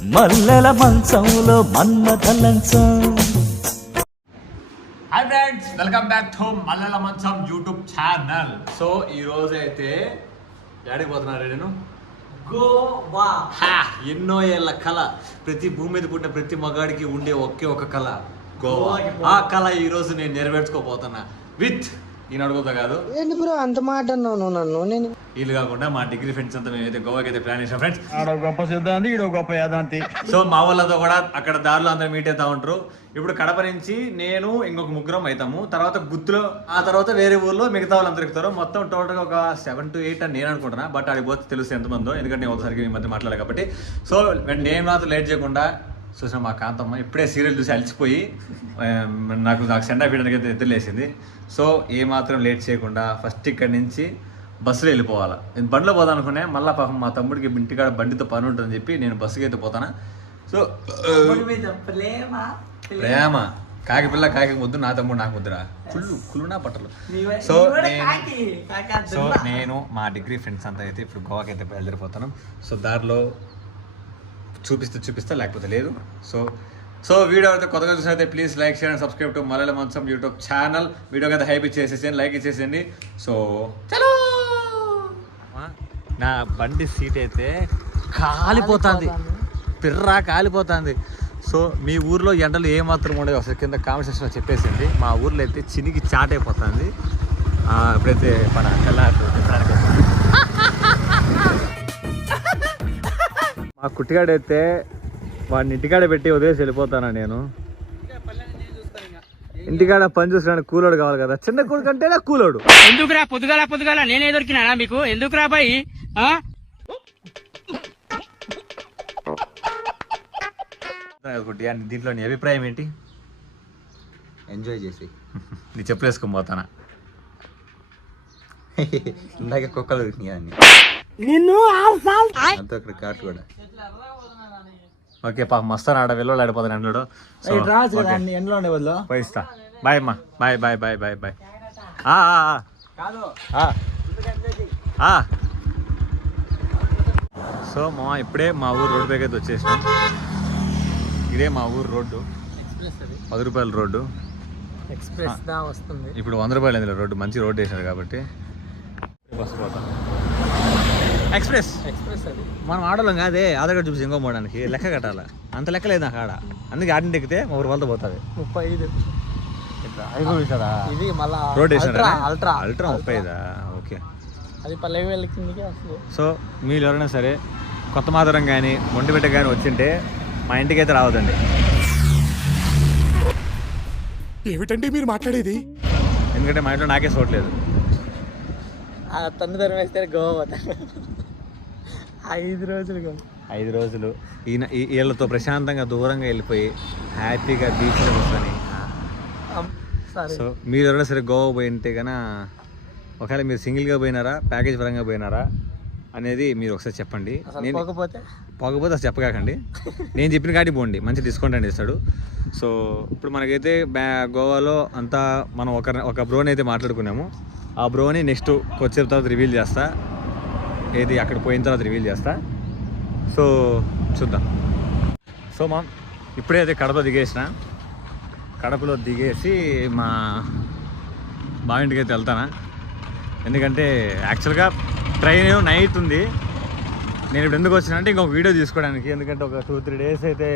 మల్లెల మంచంలో మన్మథ లంచం. Hi friends, welcome back to Mallela Mancham YouTube channel. So ఈ రోజు అయితే ఎక్కడికి పోతున్నారు నేను? గోవా. ఎన్నో ఏళ్ళ కళ, ప్రతి భూమి మీద పుట్టిన ప్రతి మగాడికి ఉండే ఒకే ఒక కళ గోవా. ఆ కళ ఈ రోజు నేను నెరవేర్చుకోబోతున్నా విత్ ఈయన అడుగుతా కాదు. ఏంటి బ్రో అంత మాట అన్నావు నన్ను? నేను వీళ్ళు కాకుండా మా డిగ్రీ ఫ్రెండ్స్ అంతా మేమైతే గోవాకి అయితే ప్లాన్ చేసాం ఫ్రెండ్స్. ఆడో గొప్ప సిద్ధాంతి, ఈడో గొప్ప యాదాంతి. సో మా వాళ్ళతో కూడా అక్కడ దారిలో అందరూ మీట్ అవుతా ఉంటారు. ఇప్పుడు కడప నుంచి నేను ఇంకొక ముగ్గురం అవుతాము, తర్వాత గుత్తులో, ఆ తర్వాత వేరే ఊర్లో మిగతా వాళ్ళు అందరు ఎక్కుతారు. మొత్తం టోటల్గా ఒక 7 to 8 అని నేను అనుకుంటున్నా. బట్ అది పోతే తెలుస్తుంది ఎంతమందో, ఎందుకంటే నేను ఒకసారికి ఈ మధ్య మాట్లాడాలి కాబట్టి. సో నేను మాత్రం లేట్ చేయకుండా చూసిన మా కాంతమ్మ ఇప్పుడే సీరియల్ చూసి అలిసిపోయి నాకు సెండ్ ఆఫ్ ఇవ్వడానికి అయితే నిద్రలేసింది. సో ఏమాత్రం లేట్ చేయకుండా ఫస్ట్ ఇక్కడి నుంచి బస్సులో వెళ్ళిపోవాలి. నేను బండిలో పోతాను అనుకునే, మళ్ళీ పాపం మా తమ్ముడికి ఇంటికాడ బండితో పని ఉంటుందని చెప్పి నేను బస్సుకి అయితే పోతాను. సో ప్రేమ కాకి పిల్ల కాకి ముద్దు, నా తమ్ముడు నాకు ముద్దురా, కుళ్ళునా బట్టలు. సో నేను మా డిగ్రీ ఫ్రెండ్స్ అంతా అయితే ఇప్పుడు గోవాకి అయితే బయలుదేరిపోతాను. సో దారిలో చూపిస్తా లేకపోతే లేదు. సో వీడియో అయితే కొత్తగా చూసినైతే please like share and subscribe to Mallela Mancham YouTube channel. వీడియోకి అయితే హైప్ ఇచ్చేసేయండి, లైక్ ఇచ్చేసేయండి. సో చలో. నా బండి సీట్ అయితే కాలిపోతుంది, పిర్రా కాలిపోతుంది. సో మీ ఊర్లో ఎండలు ఏమాత్రం ఉండేవి ఒకసారి కింద కామెంట్ సెక్షన్లో చెప్పేసింది. మా ఊర్లో అయితే చినికి చాట్ అయిపోతుంది. ఇప్పుడైతే మన కళ్ళారు మా కుట్టిగాడైతే వాడిని ఇంటికాడ పెట్టి వదిలేసి వెళ్ళిపోతానా నేను. ఇంటికాడ పని చూసిన కూలోడు కావాలి కదా, చిన్న కూడు కంటే కూలోడు. ఎందుకురా పొద్దుగాల నేనే దొరికినా మీకు? ఎందుకురా బాయ్? దీంట్లో నీ అభిప్రాయం ఏంటి? ఎంజాయ్ చేసి నీ చెప్పులేసుకొని పోతానా? ఇందాక కుక్కలు దొరికినాయి అన్ని, నిన్ను అంతా అక్కడ కాటు కూడా. ఓకే పాప మస్తాను ఆడ వెళ్ళి ఆడిపోతాను ఎండలో. ఎండలో ఉండే బదులు పోయిస్తా. బాయ్ అమ్మా, bye bye bye bye bye. So మా ఇప్పుడే మా ఊరు రోడ్డు పైకి అయితే వచ్చేసినాం. ఇదే మా ఊరు రోడ్డు, 10 రూపాయల రోడ్డు. ఎక్స్ప్రెస్ దా వస్తుంది. ఇప్పుడు 100 రూపాయలు ఇందులో రోడ్డు, మంచి రోడ్డు వేసినారు కాబట్టి బస్సు పోతాం. ఎక్స్ప్రెస్ అది మనం ఆడోళ్ళం కాదే, ఆధార్ కార్డు చూసి ఇంకో పోవడానికి లెక్క కట్టాలి. అంత లెక్క లేదు నాకు ఆడ, అందుకే ఆడిని ఎక్కితే 3 రూపాయలతో పోతుంది. 35 ఇది మళ్ళా రోడ్ వేసినారా? అల్ట్రా 35. ఓకే, అది 10,000 కిందకి వస్తుంది. సో మీరు ఎవరైనా సరే కొత్త మాదరం కానీ మొండిబిడ్డ కానీ వచ్చింటే మా ఇంటికి అయితే రావద్దండి. ఏమిటండి మీరు మాట్లాడేది? ఎందుకంటే మా ఇంట్లో నాకే చూడలేదు. తన్ను ధర వేస్తే గోవా పోతాను 5 రోజులు. 5 రోజులు వీళ్ళతో ప్రశాంతంగా దూరంగా వెళ్ళిపోయి హ్యాపీగా బీచ్లో కూర్చొని. సో మీరు ఎవరైనా సరే గోవా పోయింటే కన్నా, ఒకవేళ మీరు సింగిల్గా పోయినారా ప్యాకేజ్ పరంగా పోయినారా అనేది మీరు ఒకసారి చెప్పండి. నేను పోకపోతే అసలు చెప్పకాకండి, నేను చెప్పిన కాడికి పోండి, మంచి డిస్కౌంట్ అండి ఇస్తాడు. సో ఇప్పుడు మనకైతే గోవాలో అంతా మనం ఒక బ్రోని అయితే మాట్లాడుకున్నాము. ఆ బ్రోని నెక్స్ట్ వచ్చే తర్వాత రివీల్ చేస్తా, ఏది అక్కడ పోయిన తర్వాత రివీల్ చేస్తా. సో చూద్దాం. సో మా ఇప్పుడే అయితే కడపలో దిగేసి మా బావింటికి అయితే వెళ్తానా. ఎందుకంటే యాక్చువల్గా ట్రైన్ నైట్ ఉంది. నేను ఇప్పుడు ఎందుకు వచ్చినా అంటే ఇంకొక వీడియో తీసుకోవడానికి, ఎందుకంటే ఒక 2-3 డేస్ అయితే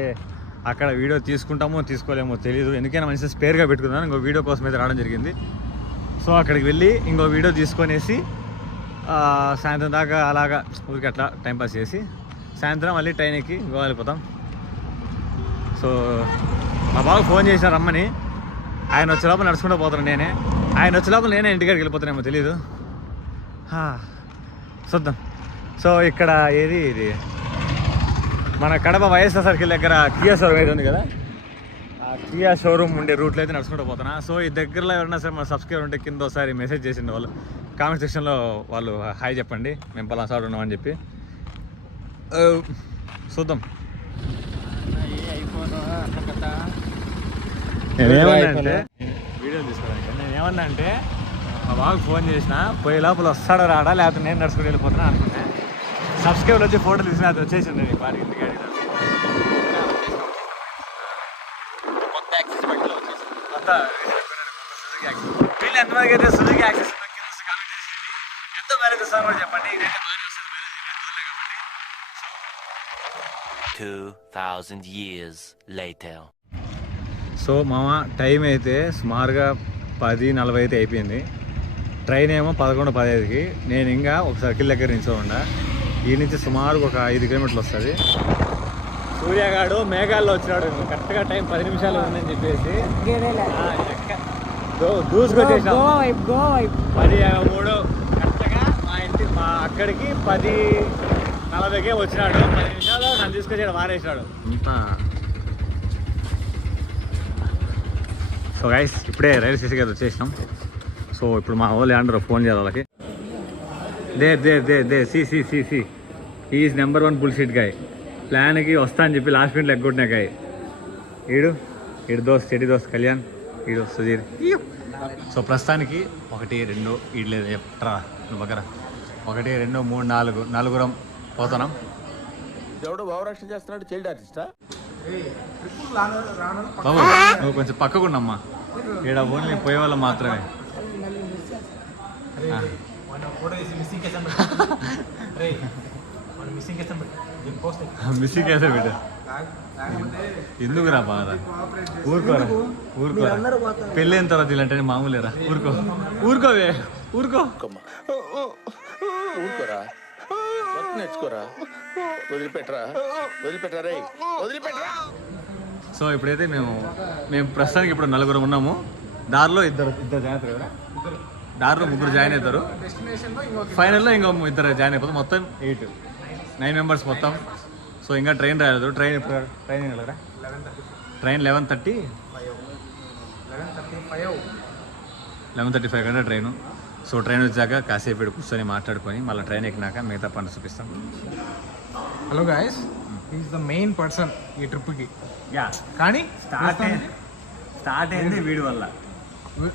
అక్కడ వీడియో తీసుకుంటామో తీసుకోలేమో తెలియదు. ఎందుకైనా మంచిగా స్పేర్గా పెట్టుకున్నాను, ఇంకో వీడియో కోసం అయితే రావడం జరిగింది. సో అక్కడికి వెళ్ళి ఇంకో వీడియో తీసుకొనేసి సాయంత్రం దాకా అలాగా ఊరికి అట్లా టైంపాస్ చేసి సాయంత్రం మళ్ళీ ట్రైన్ ఎక్కి గోవా వెళ్ళిపోతాం. సో మా బాబు ఫోన్ చేసిన రమ్మని, ఆయన వచ్చే లోపల నడుచుకుంటూ పోతాను నేనే. ఆయన వచ్చే లోపల నేనే ఇంటికాడికి వెళ్ళిపోతానేమో తెలీదు, చూద్దాం. సో ఇక్కడ ఇది మన కడప వైఎస్ఆర్ సర్కిల్ దగ్గర కియా షోరూమ్ అయితే ఉంది కదా, ఆ కియా షోరూమ్ ఉండే రూట్లో అయితే నడుచుకుంటూ పోతున్నా. సో ఈ దగ్గరలో ఎవరైనా సరే మన సబ్స్క్రైబర్ ఉంటే కింద ఒకసారి మెసేజ్ చేసిండు వాళ్ళు, కామెంట్ సెక్షన్లో వాళ్ళు హాయ్ చెప్పండి, మేము పలానా సార్ ఉన్నామని చెప్పి. చూద్దాం. నేనేమన్నా వీడియో తీసుకోవడానికి నేనేమన్నా అంటే మా బాబుకి ఫోన్ చేసిన, పోయే లోపల వస్తాడో రాడా లేకపోతే నేను నడుచుకుని వెళ్ళిపోతున్నా అనుకుంటే, సబ్స్క్రైబర్ వచ్చి ఫోటో తీసిన అది వచ్చేసిండే నీ పార్టీ ఇంటికి. కొత్త సుజుకి యాక్సెస్. వీళ్ళు ఎంతమందికి అయితే సుజుకి యాక్సెస్ కామెంట్ చేసేది ఎంత మైలేజ్ వస్తుందో కూడా చెప్పండి. ఇదైతే బాగానే వస్తుంది మైలేజ్ కాబట్టి. 2000 years later. సో మామ టైం అయితే సుమారుగా 10:40 అయితే అయిపోయింది. ట్రైన్ ఏమో 11:15కి. నేను ఇంకా ఒక సర్కిల్ దగ్గర నిల్చోకుండా ఈ నుంచి సుమారు ఒక 5 కిలోమీటర్లు వస్తుంది. సూర్యగాడు మేఘాల్లో వచ్చినాడు. కరెక్ట్గా టైం 10 నిమిషాలు ఉందని చెప్పేసి దూసుకొచ్చేసాం. 10:03 కరెక్ట్గా మా అక్కడికి 10:40కే వచ్చినాడు. 10 నిమిషాలు నన్ను తీసుకొచ్చాడు, మారేసాడు అంతా. సో గైస్ ఇప్పుడే రైల్వే స్టేషన్ దగ్గర వచ్చేసినాం. సో ఇప్పుడు మా వాళ్ళు అంటారు ఫోన్ చేయాలి వాళ్ళకి. They see is number 1 bullshit guy. ప్లాన్కి వస్తా అని చెప్పి లాస్ట్ మినిట్లో ఎగ్గొట్టినా గాయ్. ఈడు దోస్త్ చెడి దోస్త్ కళ్యాణ్, ఈడు సుధీర్. సో ప్రస్తుతానికి 1 2 ఈడు చెప్తారా నువ్వు పక్కన 1 2 3 4 నలుగురం పోతున్నాం. ఎవడో భావరక్షణ చేస్తున్నాడు, చైల్డ్ ఆర్టిస్టా? బాబు నువ్వు కొంచెం పక్కకున్నమ్మా. ఈడ ఓన్లీ పోయే వాళ్ళు మాత్రమే. మిస్సింగ్ కేసే బిడ్డ ఎందుకురా బాధ? ఊరుకోరా పెళ్ళి అయిన తర్వాత ఇలాంటి మామూలేరా. ఊరుకోవే ఊరుకోరా, నేర్చుకోరా, వదిలిపెట్టరా రే, వదిలిపెట్టరా. సో ఇప్పుడైతే మేము ప్రస్తుతానికి ఇప్పుడు 4 ఉన్నాము. దారిలో ఇద్దరు జాయిన్ అవుతారు కదా. దారిలో 3 జాయిన్ అవుతారు. ఫైనల్లో ఇంకో 2 జాయిన్ అయిపోతారు. మొత్తం 9 మెంబర్స్ మొత్తం. సో ఇంకా ట్రైన్ రాలేదు. ట్రైన్ ఇప్పుడు ట్రైన్ వెళ్ళరా? ట్రైన్ 11:35 కంటే ట్రైను. సో ట్రైన్ వచ్చాక కాసేపు ఇక్కడ కూర్చొని మాట్లాడుకొని మళ్ళీ ట్రైన్ ఎక్కినాక మిగతా పనులు చూపిస్తాం. Hello guys, is the main person ఈ ట్రిప్కి. యా కానీ స్టార్ట్ అయింది వీడి వల్ల.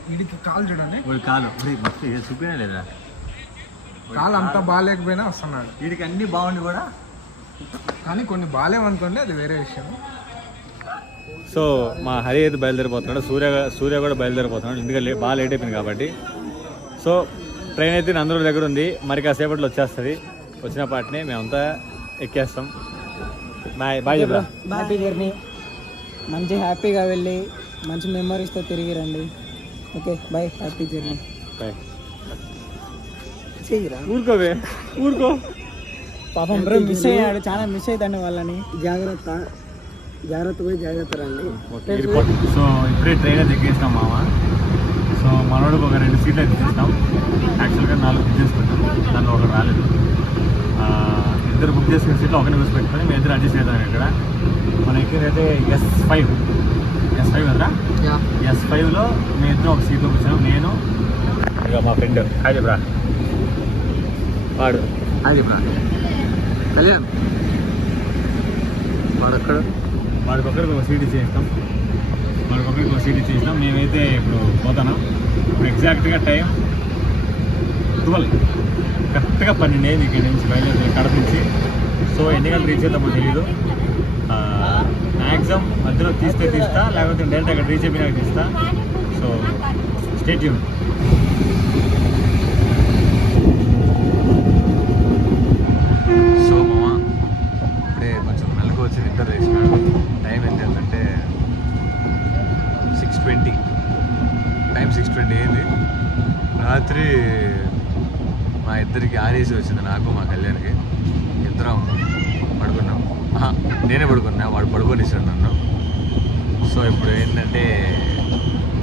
వీడికి కాలు చూడండి, వీడి కాలు చూపినా లేదా? కాలు అంత బాగాలేకపోయినా వస్తున్నాడు. వీడికి అన్నీ బాగుండి కూడా కానీ కొన్ని బాగాలేవనుకోండి, అది వేరే విషయం. సో మా హరి అయితే బయలుదేరిపోతున్నాడు. సూర్య కూడా బయలుదేరిపోతున్నాడు. ఎందుకంటే బాగా లేట్ అయిపోయింది కాబట్టి. సో ట్రైన్ అయితే నందూరు దగ్గర ఉంది. మరి కాసేపట్లో వచ్చేస్తుంది. వచ్చిన పాటనే మేమంతా ఎక్కేస్తాం. బాయ్ చెప్పరా. హ్యాపీ జర్నీ, మంచి హ్యాపీగా వెళ్ళి మంచి మెమరీస్తో తిరిగి రండి. Okay bye, happy journey. Bye. ఊరుకోవే ఊరుకో. పాపం బ్రో మిస్ అయ్యాడు, చాలా మిస్ అవుతాను వాళ్ళని. జాగ్రత్త పోయి జాగ్రత్త రండి. సో ఇప్పుడే ట్రైన్ అయితే ఎక్కేసినాం మామ. సో మనోడికి ఒక 2 సీట్లు అయితే ఇస్తాం. యాక్చువల్గా 4 బుక్ చేసుకుంటాం, దాంట్లో ఒకటి రాలేదు. 2 బుక్ చేసుకునే సీట్లో ఒకరిని చూసి పెట్టుకొని మేము 2 అడ్జస్ట్ అవుతాం. ఇక్కడ మన ఎక్కేదైతే S5 కదరా. S5లో మేము 2 ఒక సీట్లో కూర్చున్నాం. నేను ఇక మా ఫ్రెండ్ హాయ్ చెప్పరా. వాడు హాయ్ చెప్పరా కళ్యాణ్. వాడికొకరికి ఒక సీట్ ఇచ్చేస్తాం. మేమైతే ఇప్పుడు పోతున్నాం. ఇప్పుడు ఎగ్జాక్ట్గా టైం 12, కరెక్ట్గా 12 అయింది ఇక్కడ నుంచి బయలుదేరి కడప నుంచి. సో ఎన్ని గంటలు రీచ్ అవుతామో తెలీదు. మ్యాక్సిమం మధ్యలో తీస్తా, లేకపోతే డైరెక్ట్ అక్కడ రీచ్ అయిపోయినాక తీస్తా. So stay tune. సో మామ ఇప్పుడే కొంచెం మెలకు వచ్చి నిద్ర వేసినాడు. టైం ఏంటంటే 6:20. టైం 6:20 అయింది. రాత్రి మా ఇద్దరికి ఆర్ఏసీ వచ్చింది, నాకు మా కళ్యాణ్కి. ఇద్దరం పడుకున్నాం. నేనే పడుకున్నా, వాడు పడుకొనిస్తాడు నన్ను. సో ఇప్పుడు ఏంటంటే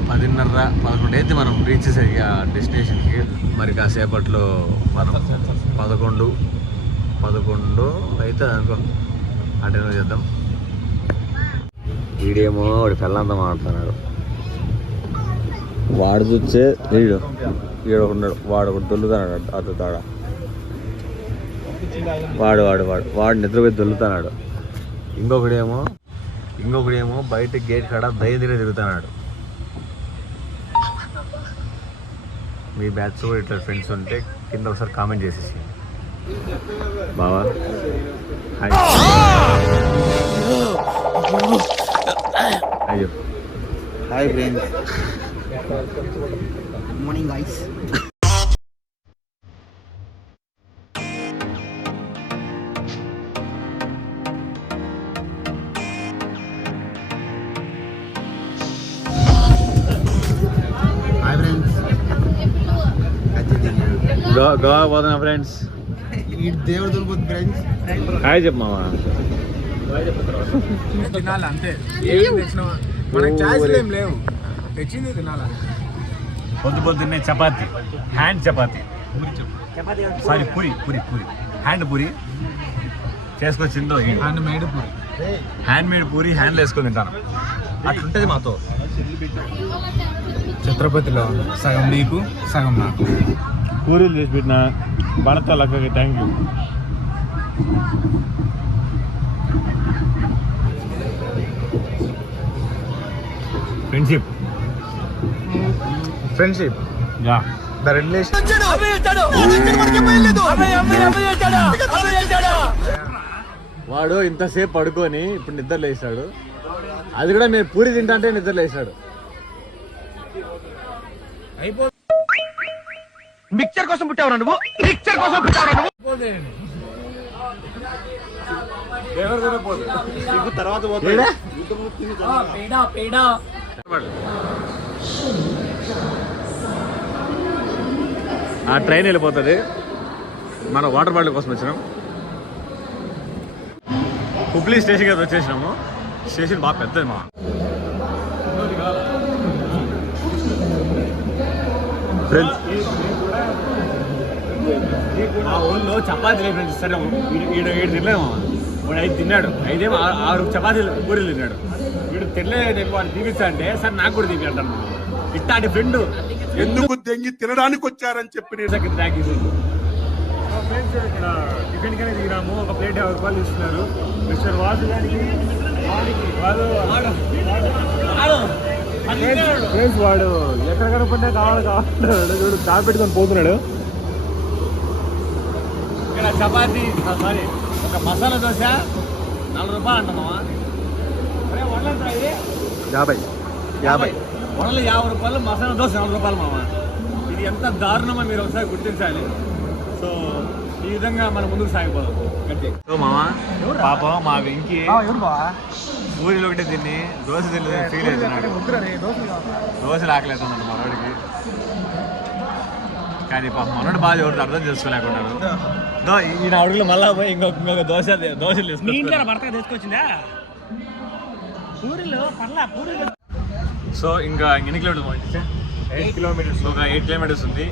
10:30-11 అయితే మనం రీచ్ సరిగా డెస్టినేషన్కి. మరి కాసేపట్లో మనం 11 అయితే అనుకో అటెండ్ చేద్దాం. వీడేమో వాడు పెళ్ళంతా మాట్లాడుతున్నాడు. వాడు చూస్తే వీడు ఉన్నాడు. వాడు ఒకటి దొల్లుతున్నాడు అటు తాడ. వాడు నిద్రపోయి దొల్లుతున్నాడు. ఇంకొకడేమో బయట గేట్ కాడ ధైర్యంగా తిరుగుతున్నాడు. మీ బ్యాచ్ కూడా ఇట్లా ఫ్రెండ్స్ ఉంటే కింద ఒకసారి కామెంట్ చేసేసి. బావా hi. Hi friends. Morning guys. Hi friends. Goa పోతున్నా ఫ్రెండ్స్. ఈ దేవుడు దొరికిపోతుంది ఫ్రెండ్స్. హాయ్ చెప్పు మామ. తినాలి అంతే. ఏం తెచ్చినావా? మనకు ఛాయిస్లు ఏం లేవు, తెచ్చింది తినాలా. పొద్దున్నే చపాతి, హ్యాండ్ చపాతి, సారీ పూరి పూరి పూరి హ్యాండ్ పూరి చేసుకొచ్చిందో హ్యాండ్ మేడ్ పూరి. హ్యాండ్ మేడ్ పూరి హ్యాండ్లో వేసుకొని తింటాను. అట్లుంటుంది మాతో. ఛత్రపతిలో సగం నీకు సగం నాకు. పూరీలు చేసి పెట్టిన భరత లక్కకి thank you. Friendship friendship yeah. The relation. వాడు ఇంతసేపు పడుకొని ఇప్పుడు నిద్ర లేచాడు. అది కూడా మేము పూరి తింటా అంటే నిద్ర లేచాడు. మిక్చర్ కోసం పుట్టావు నువ్వు, మిక్చర్ కోసం పుట్టావు. తర్వాత ఆ ట్రైన్ వెళ్ళిపోతుంది. మనం వాటర్ బాటిల్ కోసం వచ్చినాం. హుబ్లీ స్టేషన్ కదా వచ్చేసినాము. స్టేషన్ బాగా పెద్దది మా ఫ్రెండ్స్. మా ఊళ్ళో చపాతీలు ఫ్రెండ్స్. సరే ఏడు తినలేదు మా వాడు 5 తిన్నాడు. 6 చపాతీలు పూరీలు తిన్నాడు. వీడు తినలేదు వాడు తీపిస్తా అంటే సరే నాకు కూడా తీపి అంటాను. ఇట్లాంటి ఫ్రెండ్ ఎందుకు దెంగి తినడానికి వచ్చారని చెప్పి ఇక్కడ టిఫిన్ కానీ దిగినాము. ఒక ప్లేట్ 50 రూపాయలు ఇస్తున్నారు. మిస్టర్ వాసు గారికి వాడు ఎక్కడ కనుకుంటే కావాలి చూడు పెట్టుకొని పోతున్నాడు. ఇక్కడ చపాతీ సారీ ఒక మసాలా దోశ 4 రూపాయలు అంటామా. 50 వడలు 50 రూపాయలు, మసాలా దోశ 4 రూపాయలు మామ. ఇది ఎంత దారుణమో మీరు ఒకసారి గుర్తించాలి. సో ఈ విధంగా మనం ముందుకు సాగిపోదాం. సో మామ పాపం మా వెంకి ఊరిలో ఒకటి తిని దోశ తిని ఫీల్ అవుతున్నాడు. దోశలు ఆకలేస్తున్నాడు మనోడికి. కానీ పాపం మనోడు బాగా ఎవరు అర్థం చేసుకోలేకున్నాడు. ఈయన అడుగులు మళ్ళా పోయి ఇంకొక దోశలు తీసుకొచ్చిందా పూరీలు పర్లా పూరీలు. సో ఇంకా ఎన్ని కిలోమీటర్స్? 8 కిలోమీటర్స్. ఒక 8 కిలోమీటర్స్ ఉంది.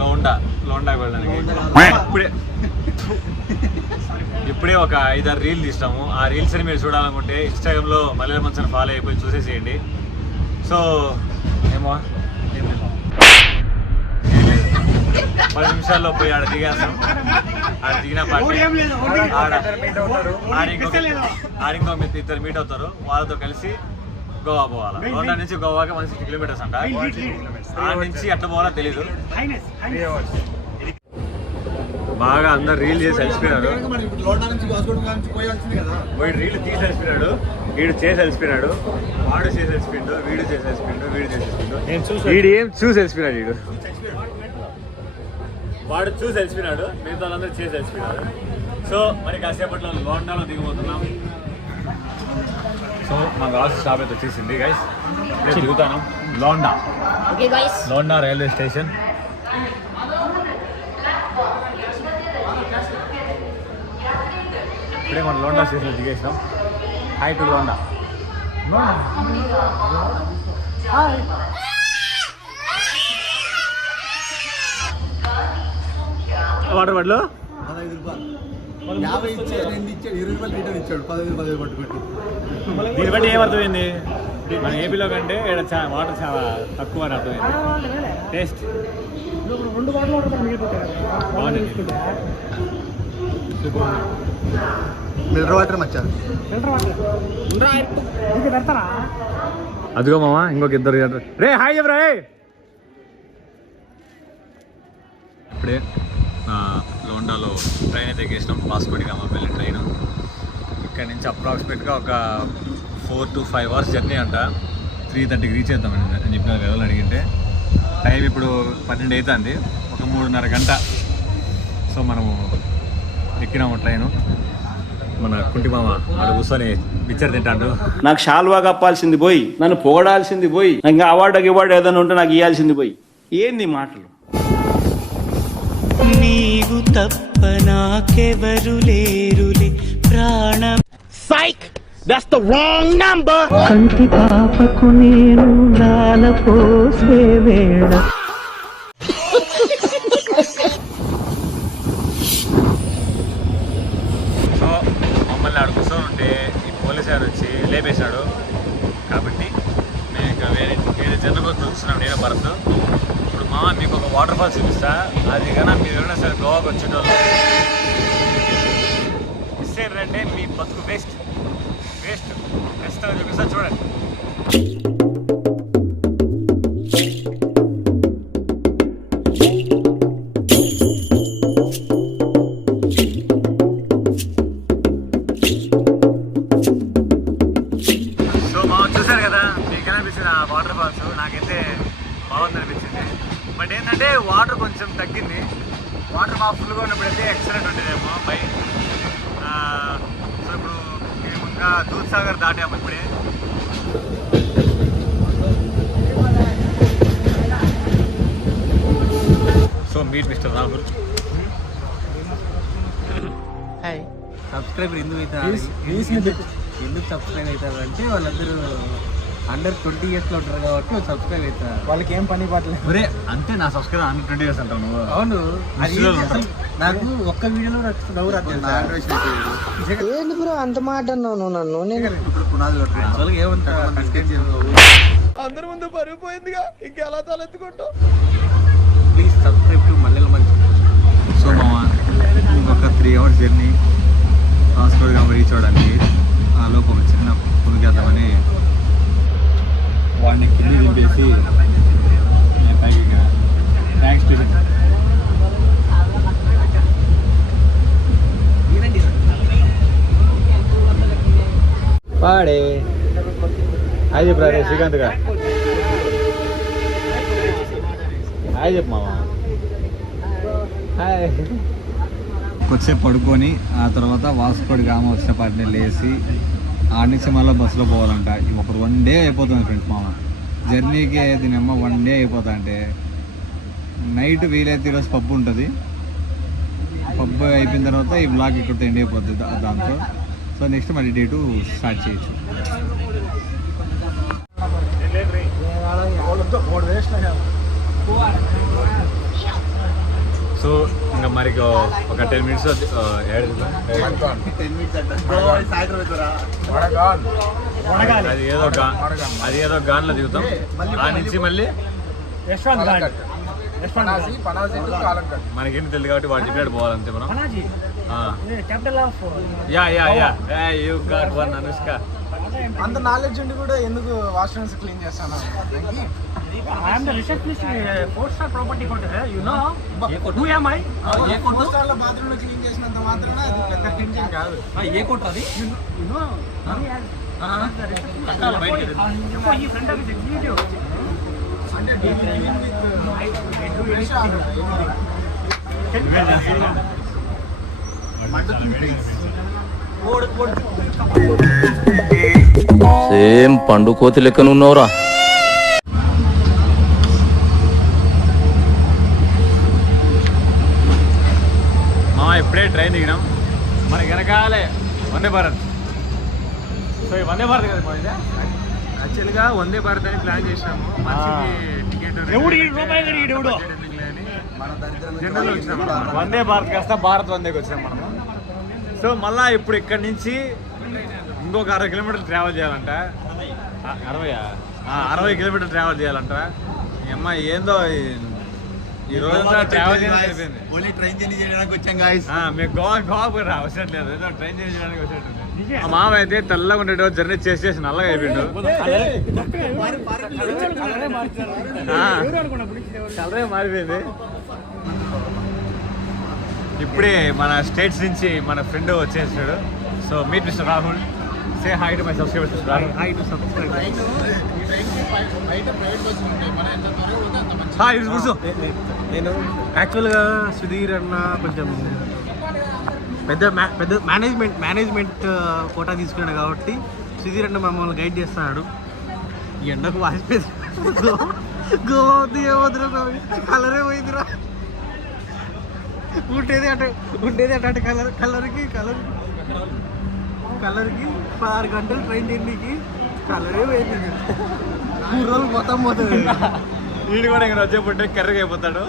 లోండాకి వెళ్ళడానికి ఇప్పుడే ఒక 5-6 రీల్ తీస్తాము. ఆ రీల్స్ని మీరు చూడాలనుకుంటే ఇన్స్టాగ్రామ్లో మల్లెల మంచని ఫాలో అయిపోయి చూసేసేయండి. సో ఏమో 10 నిమిషాల్లో పోయి ఆడ దిగేస్తాం. ఆడ దిగిన పార్టీ ఆడింకో 2 మీట్ అవుతారు. వాళ్ళతో కలిసి గోవా పోవాలి. లోండా నుంచి గోవాకి 160 కిలోమీటర్స్ అంట. ఆ నుంచి ఎట్లా పోవాలో తెలీదు. బాగా అందరు రీల్ చేసి అలిసిపోయినాడు. వీడు రీల్ తీసి అలిసిపోయినాడు, వీడు చేసి అలిసిపోయినాడు, వాడు చేసి అలిసిపోయిండు, వీడు చేసి అలిసిపోయిండు, వీడు చేసి అలిసిపోయిండు. వీడు ఏం చూసి అలిసిపోయినాడు. వీడు వాడు చూసి అలిసిపోయినాడు, మిగతా వాళ్ళందరూ చేసి అలిసిపోయినాడు. సో మరి కాసేపట్లో లోండాలో దిగిపోతున్నాం. సో మా లాస్ట్ స్టాప్ అయితే వచ్చేసింది గైస్. నేను దిగుతాను లోండా రైల్వే స్టేషన్. ఇప్పుడే మనం లోండా స్టేషన్లో దిగేసినాం. Hi to Londa. Water bottle 15 రూపాయలు 50 ఇచ్చాడు, 20 రూపాయలు రిటర్న్ ఇచ్చాడు. 15 పట్టుబెట్టి. దీన్ని బట్టి ఏమర్థమైంది? మన ఏపీలో కంటే ఇక్కడ వాటర్ చాలా తక్కువ అని అర్థమైంది. టేస్ట్ మినరల్ వాటర్ మచ్చా. అదిగో మామ ఇంకొక 2 రే హాయ్ చెప్పరా. ఇప్పుడే లోండాలో ట్రైన్ అయితే ఎక్కేసినాం. వాస్కోడిగామా వెళ్ళే ట్రైన్. ఇక్కడ నుంచి అప్రాక్సిమేట్గా ఒక 4 to 5 hours జర్నీ అంట. 3:30కి రీచ్ అవుతామని అని చెప్పినారు కదా అడిగింటే. టైం ఇప్పుడు 12 అవుతుంది, ఒక 3:30 గంట. సో మనము ఎక్కినాము ట్రైను. మన కుంటి మామ ఆడ కూర్చొని పిక్చర్ తింటాడు. నాకు షాల్వా కప్పాల్సింది పోయి, నన్ను పొగడాల్సింది పోయి, ఇంకా అవార్డు ఏదైనా ఉంటే నాకు ఇవ్వాల్సింది పోయి. ఏంది మాటలు? నీవు తప్ప నాకెవరు లేరులే ప్రాణం. కంటి పాపకు నేను లాల పోసే వేళ. సో మమ్మల్ని ఆడ కూర్చొని ఉంటే ఈ పోలీస్ గారు వచ్చి లేపేశాడు. కాబట్టి మేము ఇంకా వేరే జనరల్ చూస్తున్నాం, నేను భరత్. ఇప్పుడు మామ మీకు ఒక వాటర్ ఫాల్స్ చూపిస్తా. అది కన్నా మీరు ఎవరైనా సరే గోవాకి వచ్చేటోళ్ళు మిస్ అయ్యారంటే మీ బతుకు వేస్ట్ ఖచ్చితంగా చూపిస్తా, చూడండి. సో మామ చూసారు కదా, మీకు అనిపించింది ఆ వాటర్ ఫాల్స్? నాకైతే బాగుంది అనిపించింది. బట్ ఏంటంటే వాటర్ కొంచెం తగ్గింది. వాటర్ బాగా ఫుల్గా ఉన్నప్పుడు అయితే ఎక్సలెంట్ ఉండేదేమో బై. సో ఇప్పుడు మేము ఇంకా దూద్సాగర్ దాటాము ఇప్పుడే. So meet mister Rahul. Subscriber ఎందుకు అవుతారు, ఎందుకు సబ్స్క్రైబ్ అవుతారు అంటే వాళ్ళందరూ అండర్ 20 years లో ఉంటారు కాబట్టి సబ్స్క్రైబ్ అవుతారు. వాళ్ళకి ఏం పని పట్టలేదు. ఒరే అంతే, నా సబ్స్క్రైబర్ 120 years అంటావు నువ్వు. అవును, అది అసలు నాకు ఒక్క వీడియోలో నవ్వు రాదు. ఏంటి బ్రో అంత మాట అన్నావు నువ్వు నన్ను? నేను ఇప్పుడు పునాది అసలు ఏమంతా అందరి ముందు పరిగిపోయిందిగా, ఇంకెలా తలెత్తుకుంటావు? ప్లీజ్ సబ్స్క్రైబ్ టు మల్లెల మంచి. సో మామ ఇంకొక 3 hours జర్నీ ట్రాన్స్పోర్ట్గా రీచ్ అవ్వడానికి. ఆ లోపల చిన్న పునికేద్దామని వాడిని కింది దింపేసి నేను ప్యాకింగ్ ట్యాంక్ స్టేషన్. పాడే హాయ్ చెప్పు రే శ్రీకాంత్గా. హాయ్ చెప్పు మామ. హాయ్. కొద్దిసేపు పడుకొని ఆ తర్వాత వాస్కోడి గామ వచ్చిన పాటిని లేచి ఆడ నుంచి మళ్ళీ బస్సులో పోవాలంట. ఒక 1 day అయిపోతుంది ఫ్రెండ్స్ మామ జర్నీకి. దీనమ్మ 1 day అయిపోతా అంటే నైట్ వీలైతే ఈరోజు పబ్బు ఉంటుంది. పబ్బు అయిపోయిన తర్వాత ఈ బ్లాగ్ ఇక్కడ ఎండ్ అయిపోతుంది దాంతో. సో నెక్స్ట్ మళ్ళీ డే 2 స్టార్ట్ చేయొచ్చు. సో ఇంకా మరి ఒక 10 minutes అది ఏదో గాన్లో దిగుతాం. ఆ నుంచి మళ్ళీ మనకేంటి తెలియదు కాబట్టి వాడు చెప్పినట్టు పోవాలంతే మనం. అనుష్క అంత నాలెడ్జ్ ఉండి కూడా ఎందుకు వాష్రూమ్స్ క్లీన్ చేస్తాను? బాత్రూమ్ లో క్లీన్ చేసినంత మాత్రాన అది పెద్ద క్లీన్ కాదు. ఏ కోట్ అది సేమ్ పండు కోతి లెక్కనున్నావురా. ఇప్పుడే ట్రైన్ దిగినాం. మనకి వెనకాలే వందే భారత్. సో ఈ వందే భారత్ కదా పోయిందా? యాక్చువల్గా వందే భారత్ అని ప్లాన్ చేసినాము. టికెట్ జనరల్ వచ్చినాం. వందే భారత్ కాస్త భారత్ వందేకి వచ్చినాం మనము. సో మళ్ళీ ఇప్పుడు ఇక్కడ నుంచి ఇంకొక 60 kilometers ట్రావెల్ చేయాలంట. 60 kilometers ట్రావెల్ చేయాలంట. అమ్మ ఏందో ఈ రోజంతా ట్రావెల్ చేయడానికి ఓన్లీ ట్రైన్ జర్నీ చేయడానికి వచ్చాం గాయ్స్. మేము గోవా రావట్లేదు, ఏదో ట్రైన్ జర్నీ చేయడానికి వచ్చేటట్టు. మా మామ అయితే తెల్లగా ఉండేటో జర్నీ చేసి నల్లగా అయిపోయిండు. కలరే మారిపోయింది. ఇప్పుడే మన స్టేట్స్ నుంచి మన ఫ్రెండ్ వచ్చేసాడు. So meet mister Rahul. Say hi to my subscribers. Hi to subscribe. Hi గుర్సు. నేను యాక్చువల్గా సుధీర్ అన్న కొంచెం పెద్ద మేనేజ్మెంట్ కోటా తీసుకున్నాడు కాబట్టి సుధీర్ అన్న మమ్మల్ని గైడ్ చేస్తున్నాడు. ఈ ఎండకు వాసిపోయింది. గోవా వద్దు ఏమవుతురా కలరే పోయిందిరా. ఉండేది అటు కలర్కి 16 గంటలు ట్రైన్ జర్నీకి కలరే పోయింది. 3 రోజులు మొత్తం పోతుంది. వీడు కూడా ఇంకా వచ్చేపుంటే కర్రగా అయిపోతాడు.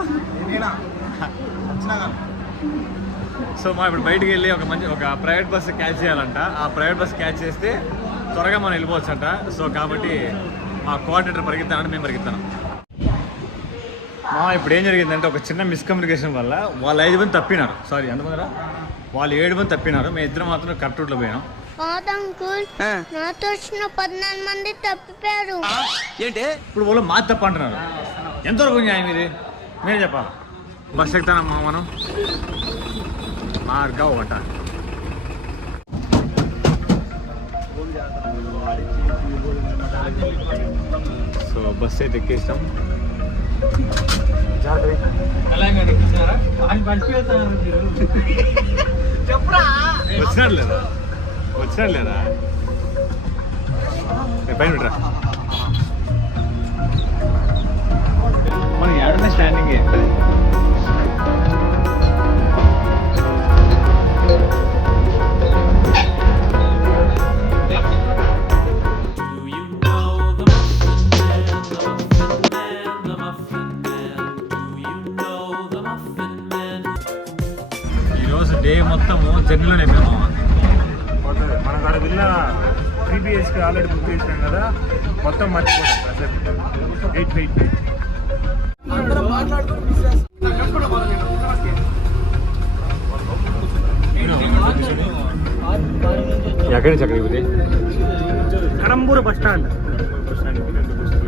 సో మా ఇప్పుడు బయటికి వెళ్ళి ఒక ప్రైవేట్ బస్సు క్యాచ్ చేయాలంట. ఆ ప్రైవేట్ బస్సు క్యాచ్ చేస్తే త్వరగా మనం వెళ్ళిపోవచ్చు అంట. సో కాబట్టి మా కోఆర్డినేటర్ పరిగెత్తానంటే మేము పరిగెత్తాను. ఇప్పుడు ఏం జరిగిందంటే ఒక చిన్న మిస్కమ్యూనికేషన్ వల్ల వాళ్ళు 5 మంది తప్పినారు. సారీ ఎంతమందిరా? వాళ్ళు 7 మంది తప్పినారు. మేము ఇద్దరం మాత్రం కరెక్ట్ రూట్లో పోయినాం. నాతో వచ్చిన 14 మంది తప్పిపోయారు. ఏంటి ఇప్పుడు వాళ్ళు మా తప్ప అంటున్నారు. ఎంతవరకు న్యాయం ఇది? నేను చెప్పాలి. బస్ ఎక్కుతానమ్మా మనం మార్గావ్ అంట. సో బస్ అయితే ఎక్కేస్తాం. వచ్చినాడు లేదా పైన పెట్టరా. మనం ఏడన్నా స్టాండింగ్ ఈరోజు డే మొత్తము జర్నీలోనే మేము. మన కాడ విల్ల 3 BHK ఆల్రెడీ బుక్ చేసినాం కదా, మొత్తం మర్చిపోతాం. 8 ఎక్కడి నుంచి అక్కడికి పోతే Kadambur bus stand.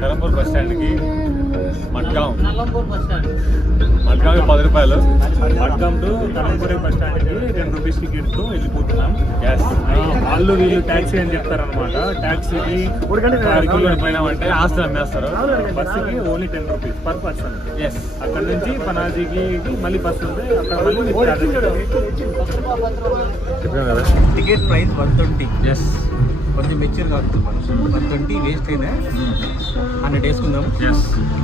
Kadambur bus స్టాండ్కి మడ్గాం. మడ్గాం 10 రూపాయలు. మడ్గాం టు కడంబూర్ బస్ స్టాండ్కి 10 రూపీస్ టికెట్తో వెళ్ళిపోతున్నాం. వాళ్ళు వీళ్ళు ట్యాక్సీ అని చెప్తారనమాట. ట్యాక్సీకి 6 కిలోమీటర్ పోయినామంటే ఆస్తులు అమ్మేస్తారు. బస్సుకి ఓన్లీ 10 రూపీస్ పర్ పర్సన్. అక్కడ నుంచి పనాజీకి మళ్ళీ బస్సు ఉంది. అక్కడ మళ్ళీ చెప్పాను కదా. Ticket price 120. కొంచెం మెచ్యూర్ కాదు 120 వేస్ట్ అయినా 100 వేసుకుందాం.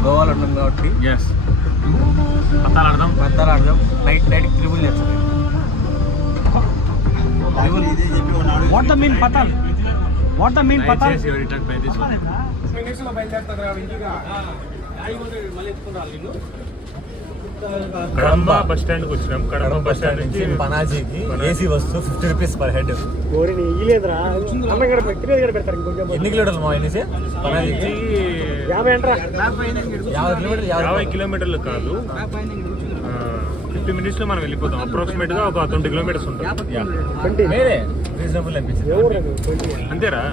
గోవాలో ఉన్నాం కాబట్టి పత్తాలాడదాం. నైట్ త్రిబుల్ చేస్తాం. వాట్ ద మీన్ పతాల్? కడంబ బస్ స్టాండ్కి వచ్చినాం. కడంబ బస్ స్టాండ్ నుంచి పనాజీకి ఏసీ వస్తు 50 రూపీస్ పర్ హెడ్. ఎన్ని కిలోమీటర్లు మా అనేసి పనాజీకి? 50 కిలోమీటర్లు కాదు, 50 మినిట్స్లో మనం వెళ్ళిపోతాం. అప్రాక్సిమేట్గా ఒక 20 కిలోమీటర్స్ ఉంటుంది. రీజనబుల్ అనిపించింది. అంతేరా?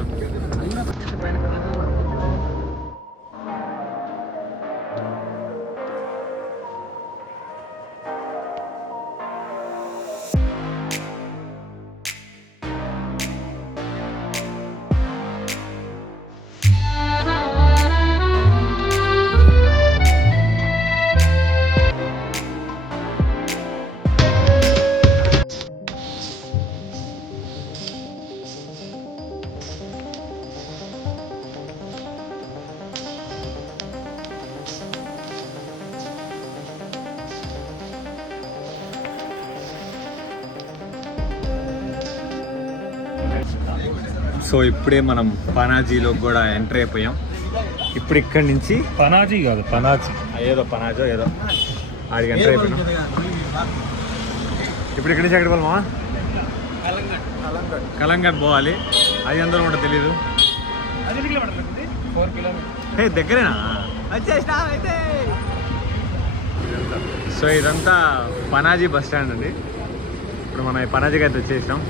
సో ఇప్పుడే మనం పనాజీలో కూడా ఎంటర్ అయిపోయాం. ఇప్పుడు ఇక్కడి నుంచి పనాజీ కాదు, పనాజీ ఏదో పనాజో ఏదో ఆడికి ఎంటర్ అయిపోయాం. ఇప్పుడు ఇక్కడి నుంచి ఎక్కడ పోవాలమ్మా? కలంగట్ పోవాలి. అది అందరూ కూడా తెలీదు. దగ్గరేనా? సో ఇదంతా పనాజీ బస్ స్టాండ్ అండి. ఇప్పుడు మనం పనాజీకి అయితే వచ్చేసాం.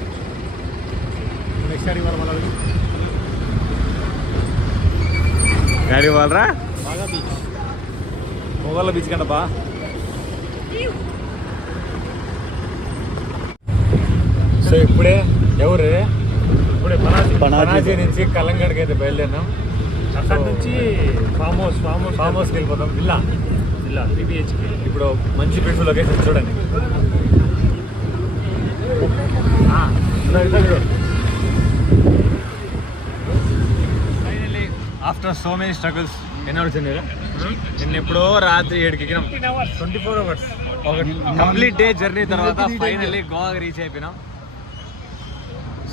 గాడి వాళ్ళరా మొగల బీచ్ కంట బా. సో ఇప్పుడే ఎవరు ఇప్పుడే పనాజీ నుంచి కలంగడ్కి అయితే బయలుదేరినాం. అక్కడ నుంచి ఫామ్ హౌస్కి వెళ్ళిపోతాం. Villa 3 BHK. ఇప్పుడు మంచి బ్యూటిఫుల్ లొకేషన్ చూడండి. Finally after so many struggles ఎన్ని వచ్చింది నిన్న ఎప్పుడో రాత్రి 7కి ఎక్కినాం. 24 hours. ఒక కంప్లీట్ డే జర్నీ తర్వాత ఫైనల్లీ గోవాకి రీచ్ అయిపోయినాం.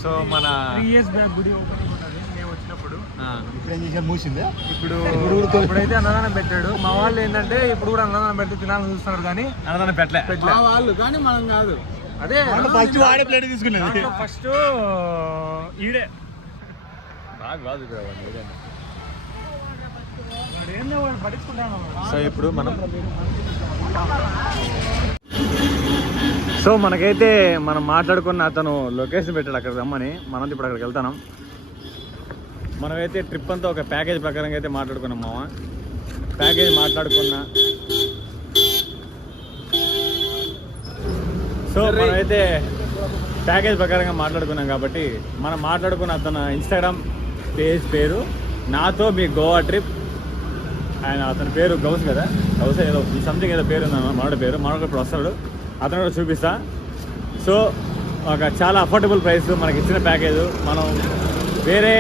సో మన 3 years బ్యాక్ గుడి ఓపెనింగ్ ఉన్నది మేము వచ్చినప్పుడు. ఇప్పుడు ఏం చేశారు, మూసిందా? ఇప్పుడైతే అన్నదానం పెట్టాడు. మా వాళ్ళు ఏంటంటే ఇప్పుడు కూడా అన్నదానం పెడితే తినాలని చూస్తున్నారు కానీ అన్నదానం పెట్టలే. మా వాళ్ళు కానీ మనం కాదు. అదే ఫస్ట్ వాడే ప్లేట్ తీసుకున్నది. ఫస్ట్ ఈడే సో ఇప్పుడు మనకైతే మనం మాట్లాడుకున్న అతను లొకేషన్ పెట్టాడు అక్కడ రమ్మని. మనం ఇప్పుడు అక్కడికి వెళ్తాం. మనమైతే ట్రిప్ అంతా ఒక ప్యాకేజ్ ప్రకారంగా అయితే మాట్లాడుకున్నాం మామ. ప్యాకేజ్ మాట్లాడుకున్నా. సో మనమైతే ప్యాకేజ్ ప్రకారంగా మాట్లాడుకున్నాం కాబట్టి మనం మాట్లాడుకున్న అతను ఇన్స్టాగ్రామ్ పేజ్ పేరు నాతో మీ గోవా ట్రిప్. ఆయన అతని పేరు గౌస్ కదా, గౌస్ ఏదో సంథింగ్ ఏదో పేరు ఉంది మనోడి పేరు. మనోడు ఇప్పుడు వస్తాడు, అతను కూడా చూపిస్తా. సో ఒక చాలా అఫోర్డబుల్ ప్రైస్ మనకి ఇచ్చిన ప్యాకేజ్. మనం వేరే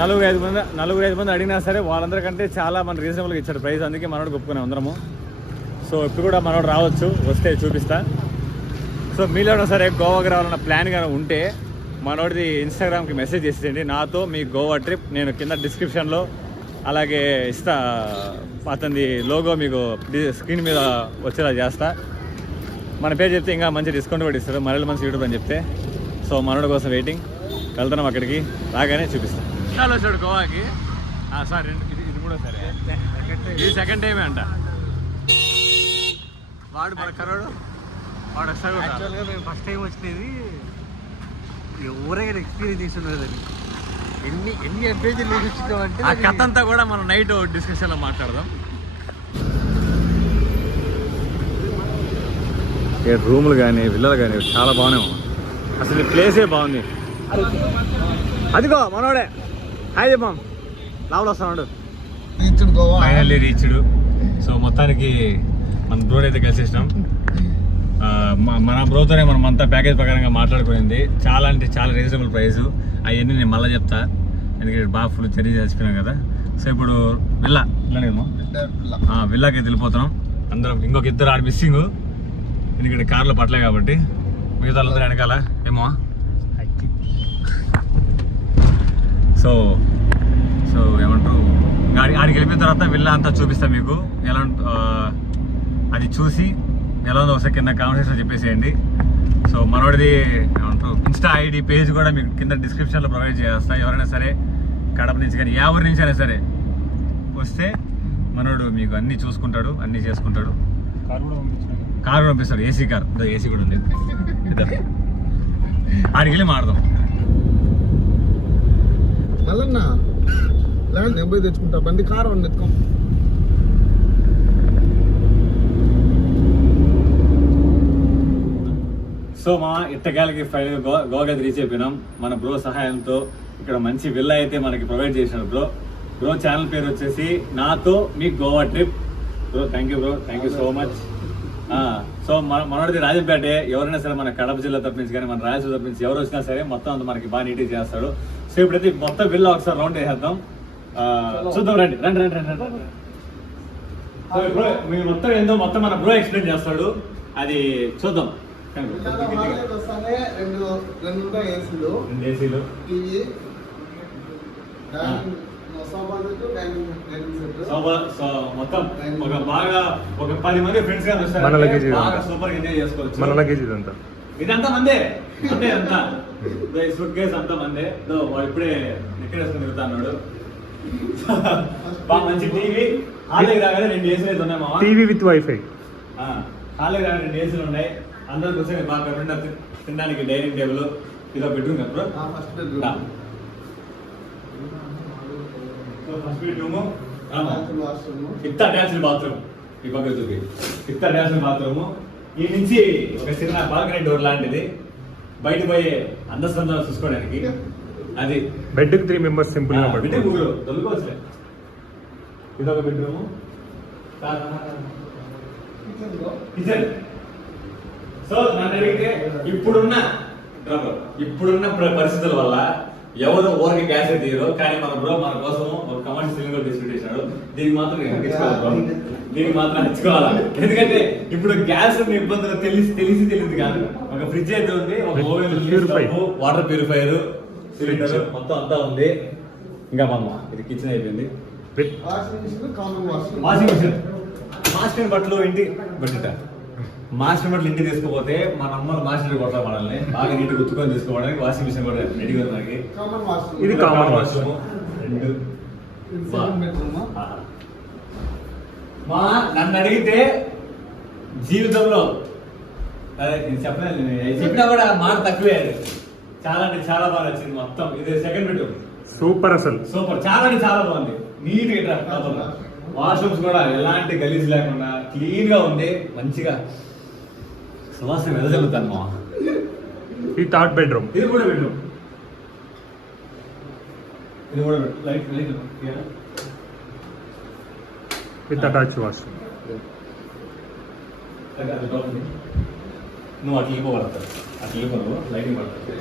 4-5 మంది అడిగినా సరే వాళ్ళందరికంటే చాలా మన రీజనబుల్గా ఇచ్చాడు ప్రైస్. అందుకే మనోడు ఒప్పుకున్నాం అందరము. సో ఇప్పుడు కూడా మనోడు రావచ్చు, వస్తే చూపిస్తా. సో మీలో సరే గోవాకి రావాలన్న ప్లాన్ కానీ ఉంటే మనోడిది ఇన్స్టాగ్రామ్కి మెసేజ్ చేసేయండి, నాతో మీ గోవా ట్రిప్. నేను కింద డిస్క్రిప్షన్లో అలాగే ఇస్తా, అతని లోగో మీకు స్క్రీన్ మీద వచ్చేలా చేస్తా. మన పేరు చెప్తే ఇంకా మంచి డిస్కౌంట్ కూడా ఇస్తారు, మరల మంచి యూట్యూబ్ అని చెప్తే. సో మనోడి కోసం వెయిటింగ్, వెళ్తున్నాం అక్కడికి, రాగానే చూపిస్తాం. చాలా వచ్చాడు గోవాకి. సార్ ఇది కూడా సరే, ఇది సెకండ్ టైమే అంట. వాడు మన కరోడు వాడు వస్తాడు. యాక్చువల్గా మేము ఫస్ట్ టైం వచ్చినది ఎవరైనా ఎక్స్పీరియన్స్ చేస్తున్నారు. ఎన్ని అడ్వెంచర్ లేసి వచ్చినామంటే ఆ కథ అంతా కూడా మనం నైట్ డిస్కషన్లో మాట్లాడదాం. రూములు కానీ విల్లలు కానీ చాలా బాగున్నాయి. అసలు ఈ ప్లేసే బాగుంది. అదిగో మనోడే, హాయ్ చెప్పాం, లోపల వస్తున్నాడు. Finally reached. సో మొత్తానికి మన బ్రోడ్ అయితే కలిసేసినాం. మన బ్రోతోనే మనం అంతా ప్యాకేజ్ ప్రకారంగా మాట్లాడుకునింది. చాలా అంటే చాలా రీజనబుల్ ప్రైస్. అవన్నీ నేను మళ్ళీ చెప్తా, ఎందుకంటే బాగా ఫుల్ జర్నీ చేసిపోయినాం కదా. సో ఇప్పుడు విల్లాకి వెళ్ళిపోతున్నాం అందరం. ఇంకొక ఇద్దరు ఆడ మిస్సింగ్, ఎందుకంటే కార్లో పట్టలే కాబట్టి. మిగతా వాళ్ళందరూ వెనకాల ఏమో. సో సో ఏమంటారు, ఆడికి వెళ్ళిపోయిన తర్వాత విల్లా అంతా చూపిస్తాం మీకు. ఎలా అది చూసి ఎలా ఉందో ఒకసారి కింద కామెంట్స్లో చెప్పేసేయండి. సో మనోడిది ఏమంటారు ఇన్స్టా ఐడి పేజ్ కూడా మీకు కింద డిస్క్రిప్షన్లో ప్రొవైడ్ చేస్తా. ఎవరైనా సరే కడప నుంచి కానీ ఏ ఊరి నుంచి అయినా సరే వస్తే మనోడు మీకు అన్నీ చూసుకుంటాడు, అన్నీ చేసుకుంటాడు. కారు కూడా పంపిస్తాడు, ఏసీ కార్. ఏసీ కూడా ఉంది. ఆడికి వెళ్ళి మాడదాం. మళ్ళన్నా లేదు, నేను పోయి తెచ్చుకుంటా. బండి కారు వండి ఎత్తుకో. సో మా ఇట్టకాలకి ఫైనల్ గోవాకి రీచ్ అయిపోయినాం మన బ్రో సహాయంతో. ఇక్కడ మంచి విల్లా అయితే మనకి ప్రొవైడ్ చేసినారు బ్రో ఛానల్ పేరు వచ్చేసి నాతో మీ Goa trip. Bro thank you bro, thank you so much. So మనోడిది రాజంపేటే. ఎవరైనా సరే మన కడప జిల్లా తరపు నుంచి కానీ మన రాయలసీమ తరపు నుంచి ఎవరు వచ్చినా సరే మొత్తం అంతా మనకి బాగా నీట్గా చేస్తాడు. సో ఇప్పుడైతే మొత్తం విల్లా ఒకసారి రౌండ్ వేసేద్దాం, చూద్దాం. రండి రండి రండి రండి. బ్రో మీరు మొత్తం ఏందో మొత్తం మన బ్రో ఎక్స్ప్లెయిన్ చేస్తాడు, అది చూద్దాం. రెండు ఏసీలు, టీవీ, మొత్తం ఒక బాగా ఒక 10 మంది ఫ్రెండ్స్ గా వస్తారు. సూపర్ ఎంజాయ్ చేసుకోవచ్చు. మన లగేజ్ ఇదంతా మందే అంటే అంతా సూట్ కేసు అంతా మందే. వాడు ఇప్పుడే ఎక్కడేసుకుని తిరుగుతా అన్నాడు. బాగా మంచి టీవీ, హాల్లోకి రాగానే 2 ఏసీలు అయితే ఉన్నాయి మామ. TV with wifi. హాల్లోకి రాగానే 2 ఏసీలు ఉన్నాయి. అందరూ కూర్చొని బాగా తినడానికి డైనింగ్ టేబుల్, ఇదో బెడ్రూమ్ కదా bro. First bedroom, first bedroom, washroom, fifth attached bathroom. ఈ పక్క చూపి ఫిఫ్త్ అటాచ్డ్ బాత్రూమ్. ఈ నుంచి ఒక చిన్న బాల్కనీ డోర్ లాంటిది, బయట పోయే అందస్థంగా చూసుకోవడానికి. అది బెడ్ కి 3 మెంబర్స్ సింపుల్ గా బిడ్డ పడుకోవచ్చు. ముగ్గురు దొరుకోవచ్చులే. ఇదొక బెడ్రూమ్, కిచెన్. సో నన్ను అడిగితే ఇప్పుడున్న పరిస్థితుల వల్ల ఎవరు ఊరికి గ్యాస్ తీయరు, కానీ మన బ్రో మన కోసం ఒక కమర్షియల్ సిలిండర్ డిస్ట్రిబ్యూట్ చేశాడు. దీనికి మాత్రం నేను హచ్చుకోవాలి బ్రో, దీనికి మాత్రం హచ్చుకోవాలా. ఎందుకంటే ఇప్పుడు గ్యాస్ ఇబ్బందులు తెలియదు కాదు. ఒక ఫ్రిడ్జ్ అయితే ఉంది, ఒక ఓవెన్ ఉంది, వాటర్ ప్యూరిఫైయర్, సిలిండర్ మొత్తం అంతా ఉంది. ఇంకా మమ్మ ఇది కిచెన్ అయిపోయింది. వాషింగ్ మిషన్, మాస్టర్ బట్టలు ఇంటి బట్ట మాస్టర్ బట్టలు ఇంటికి తీసుకుపోతే మన అమ్మలు మాస్టర్ కొడతారు మనల్ని, బాగా నీట్గా గుర్తుకొని తీసుకోవడానికి వాషింగ్ మిషన్ కూడా రెడీగా ఉంది మనకి. ఇది కామన్ వాష్రూమ్. మా నన్ను అడిగితే జీవితంలో అదే నేను చెప్పినా కూడా మాట తక్కువే. అది చాలా అంటే చాలా బాగా నచ్చింది మొత్తం. ఇది సెకండ్ బెడ్రూమ్, సూపర్ అసలు సూపర్, చాలా అంటే చాలా బాగుంది. నీట్ గా వాష్రూమ్స్ కూడా ఎలాంటి గలీజ్ లేకుండా క్లీన్ గా ఉంది. మంచిగా సువాసన వెదజల్లుతాను మా. ఈ థర్డ్ బెడ్రూమ్. ఇది కూడా బెడ్రూమ్, ఇది కూడా లైట్ విత్ అటాచ్ వాష్రూమ్. నువ్వు అట్లా వెళ్ళిపోగలుగుతావు, అట్లా వెళ్ళిపోవు, లైటింగ్ పడుతుంది.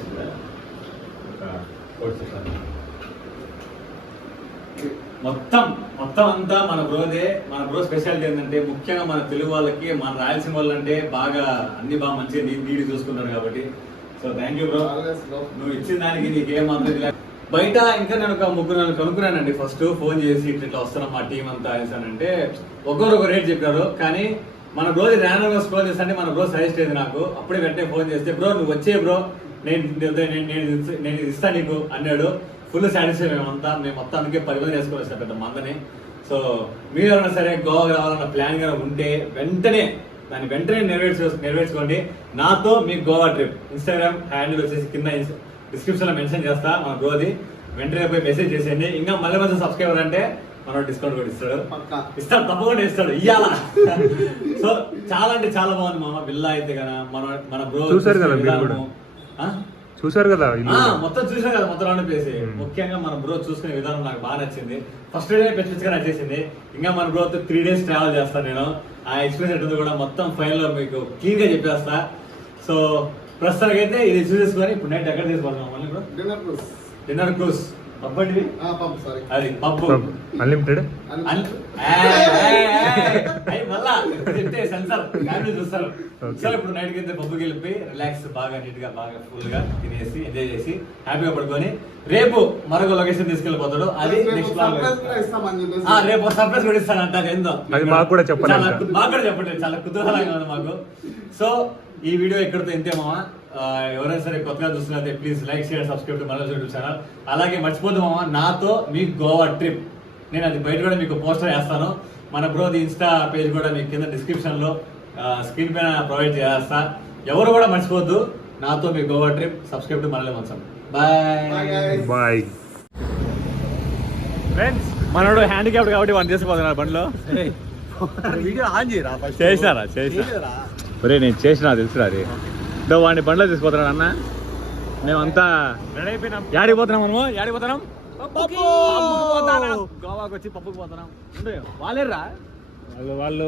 మొత్తం అంతా మన బ్రోదే. మన బ్రో స్పెషాలిటీ ఏంటంటే ముఖ్యంగా మన తెలుగు వాళ్ళకి, మన రాయలసీమ వాళ్ళంటే బాగా అన్ని బాగా మంచిగా నీటి చూసుకుంటారు కాబట్టి. సో థ్యాంక్ యూ బ్రో, నువ్వు ఇచ్చిన దానికి నీకేం మాత్రం. బయట ఇంకా నేను ఒక ముగ్గురు కనుక్కున్నానండి ఫస్ట్ ఫోన్ చేసి ఇట్లా వస్తున్నాం మా టీం అంతా అనేసానంటే ఒక్కొరు ఒక రేట్ చెప్పారు. కానీ మన బ్రో ర్యాండమ్ గా స్క్రోల్ చేస్తే మన బ్రో సజెస్ట్ అయింది నాకు. అప్పుడే వెంటనే ఫోన్ చేస్తే బ్రో నువ్వు వచ్చే బ్రో నేను ఇస్తాను నీకు అన్నాడు. ఫుల్ సాటిస్ఫై మేమంతా. మేము మొత్తానికి 10 మంది వేసుకొని వచ్చాం పెద్ద మందని. సో మీరు ఎవరైనా సరే గోవాకి రావాలన్న ప్లాన్ గా ఉంటే దాన్ని వెంటనే నెరవేర్చుకోండి. నాతో మీ గోవా ట్రిప్ ఇన్స్టాగ్రామ్ హ్యాండిల్ వచ్చేసి కింద డిస్క్రిప్షన్ లో మెన్షన్ చేస్తా మన బ్రోది. వెంటనే పోయి మెసేజ్ చేసేయండి. ఇంకా మళ్ళీ సబ్స్క్రైబర్ అంటే మనం డిస్కౌంట్ కూడా ఇస్తాడు తప్పకుండా ఇస్తాడు ఇయ్యాలా. సో చాలా అంటే చాలా బాగుంది మామ. విల్లా అయితే కదా మన బ్రో చూసారు కదా మొత్తం చూసాం కదా, మొత్తం రౌండ్ ప్లేస్. ముఖ్యంగా మన బ్రో చూసుకునే విధానం నాకు బాగా నచ్చింది. ఫస్ట్ డే పెచ్చిగా నచ్చేసింది. ఇంకా మన బ్రో 3 days ట్రావెల్ చేస్తాను నేను. ఆ ఎక్స్పీరియన్స్ ఎట్టుంది కూడా మొత్తం ఫైనల్ లో మీకు క్లీన్ గా చెప్పేస్తా. సో ప్రస్తుతానికి అయితే ఇది చూసేసుకొని ఇప్పుడు నైట్ ఎక్కడ తీసుకుంటున్నాం మళ్ళీ బ్రో? Dinner cruise. పబ్ అండి అది పబ్ అన్లిమిటెడ్. మళ్ళా చెప్తే సెన్సార్ ఫ్యామిలీ చూస్తారు. సార్ ఇప్పుడు నైట్ కి పబ్కి వెళ్ళిపోయి రిలాక్స్ బాగా నీట్ గా బాగా ఫుల్ గా తినేసి ఎంజాయ్ చేసి హ్యాపీగా పడుకొని రేపు మరొక లొకేషన్ తీసుకెళ్ళిపోతాడు. అది నెక్స్ట్ రేపు సర్ప్రైజ్ కూడా ఇస్తాను అంట. ఏందో మాకు కూడా చెప్పండి, చాలా కుతూహలంగా ఉంది మాకు. సో ఈ వీడియో ఎక్కడితో ఇంతే మామ. ఎవరైనా సరే కొత్తగా చూస్తున్నట్లయితే please like share subscribe to మన యూట్యూబ్ ఛానల్. అలాగే మర్చిపోద్దు మామ, నాతో మీ గోవా ట్రిప్ నేను అది బయట కూడా మీకు పోస్టర్ వేస్తాను. మన బ్రోది ఇన్స్టా పేజ్ కూడా మీకు కింద డిస్క్రిప్షన్ లో స్క్రీన్ పైన ప్రొవైడ్ చేస్తా. ఎవరు కూడా మర్చిపోద్దు, నాతో మీ గోవా ట్రిప్. సబ్స్క్రైబ్ టు మనలే మంచం. Bye friends. మనోడు హ్యాండిక్యాప్డ్ కాబట్టి వన్ చేసిపోతున్నాడు బండిలో. వీడియో ఆన్ చేయరా? చేసినారా? ఒరే నేను చేసినా తెలుసురా. అది వాడిని బండ్లో తీసుకుపోతున్నాడు అన్న. మేమంతా రెడీ అయిపోయినాం. యాడికి పోతున్నాం మనము? యాడికి పోతున్నాం? గోవాకి వచ్చి పప్పుకు పోతున్నాం. వాళ్ళేరా వాళ్ళు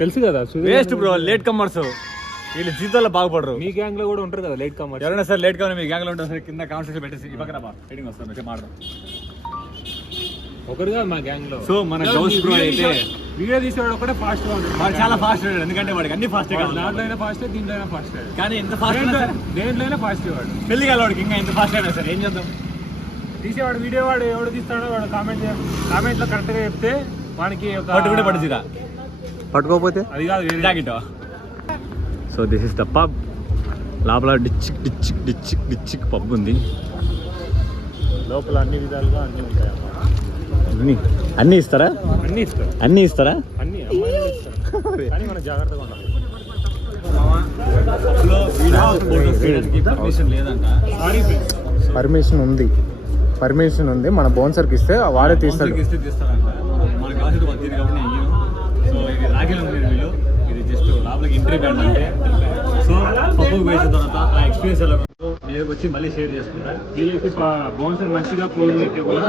తెలుసు కదా, వేస్ట్ బ్రో, లేట్ కమ్మర్స్. వీళ్ళు జీవితాల్లో బాగుపడరు. మీ గ్యాంగ్ లో కూడా ఉంటారు కదా లేట్ కమ్మర్స్. ఎవరైనా సరే లేట్ కమ్మర్ మీ గ్యాంగ్ లో ఉంటారు సరే కింద కామెంట్ సెక్షన్ పెట్టేసి ఈ పక్కన రేటింగ్ వస్తాను వచ్చి మాట్లాడదాం. ఒకరుగా మా గ్యాంగ్ లో. సో మన గౌస్ బ్రో అయితే వీడియో తీసేవాడు ఒకటే ఫాస్ట్ గా ఉంటాడు. వాడు చాలా ఫాస్ట్, ఎందుకంటే వాడికి అన్ని ఫాస్ట్. దాంట్లో అయినా ఫాస్ట్, దీంట్లో అయినా ఫాస్ట్. కానీ ఎంత ఫాస్ట్ దేంట్లో అయినా ఫాస్ట్ వాడు. పెళ్లి కాలవాడికి ఇంకా ఎంత ఫాస్ట్ అయినా సరే ఏం చేద్దాం. తీసేవాడు వీడియో వాడు ఎవడు తీస్తాడో వాడు కామెంట్ లో కరెక్ట్ గా చెప్తే వానికి పట్టుకుంటే పడుతుందా, పట్టుకోకపోతే అది కాదు jacket. So this is the pub. లోపల డిచ్చిక్ డిచ్చిక్ డిచ్చిక్ డిచ్చిక్ పబ్ ఉంది. లోపల అన్ని విధాలుగా అన్ని ఉంటాయి. అన్ని ఇస్తారా? అన్ని ఇస్తారు. అన్ని ఇస్తారా? అన్ని అమ్మాయిలు ఇస్తారు. కానీ మనం జాగ్రత్తగా ఉండాలి. పర్మిషన్ ఉంది, పర్మిషన్ ఉంది. మన బౌన్సర్కి ఇస్తే వాడే తీస్తాడు. సో ఇది రాగిలో ఉంది వీళ్ళు. ఇది జస్ట్ లోపలికి ఎంట్రీ బ్యాండ్ అంటే. సో పప్పుకు వేసిన తర్వాత ఆ ఎక్స్పీరియన్స్ ఎలా మీదకి వచ్చి మళ్ళీ షేర్ చేసుకుంటారు. వీళ్ళకి బౌన్సర్ మంచిగా క్లోజ్ అయితే కూడా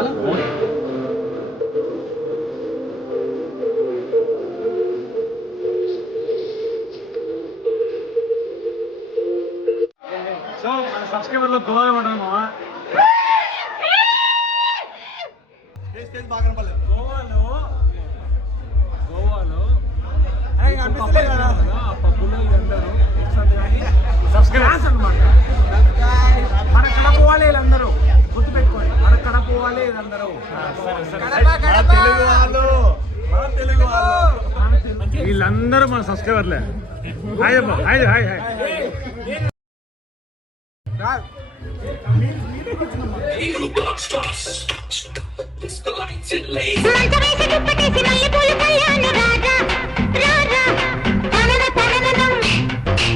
సో మన సబ్స్క్రైబర్లో గోవా ఉంటుంది మామ. గోవాలో ఆ పబ్బులో వీళ్ళందరూ సబ్స్క్రైబర్స్ అన్నమాట. మన కడప వాళ్ళే వీళ్ళందరూ గుర్తుపెట్టుకోండి, మన కడప వాళ్ళే వీళ్ళందరూ. వీళ్ళందరూ మన సబ్స్క్రైబర్లే. హాయ్ అబ్బా, హాయ్ హాయ్ హాయ్. మంచమేసి దుప్పటేసి మల్లెపూలు కళ్యాణ రాజా రాజా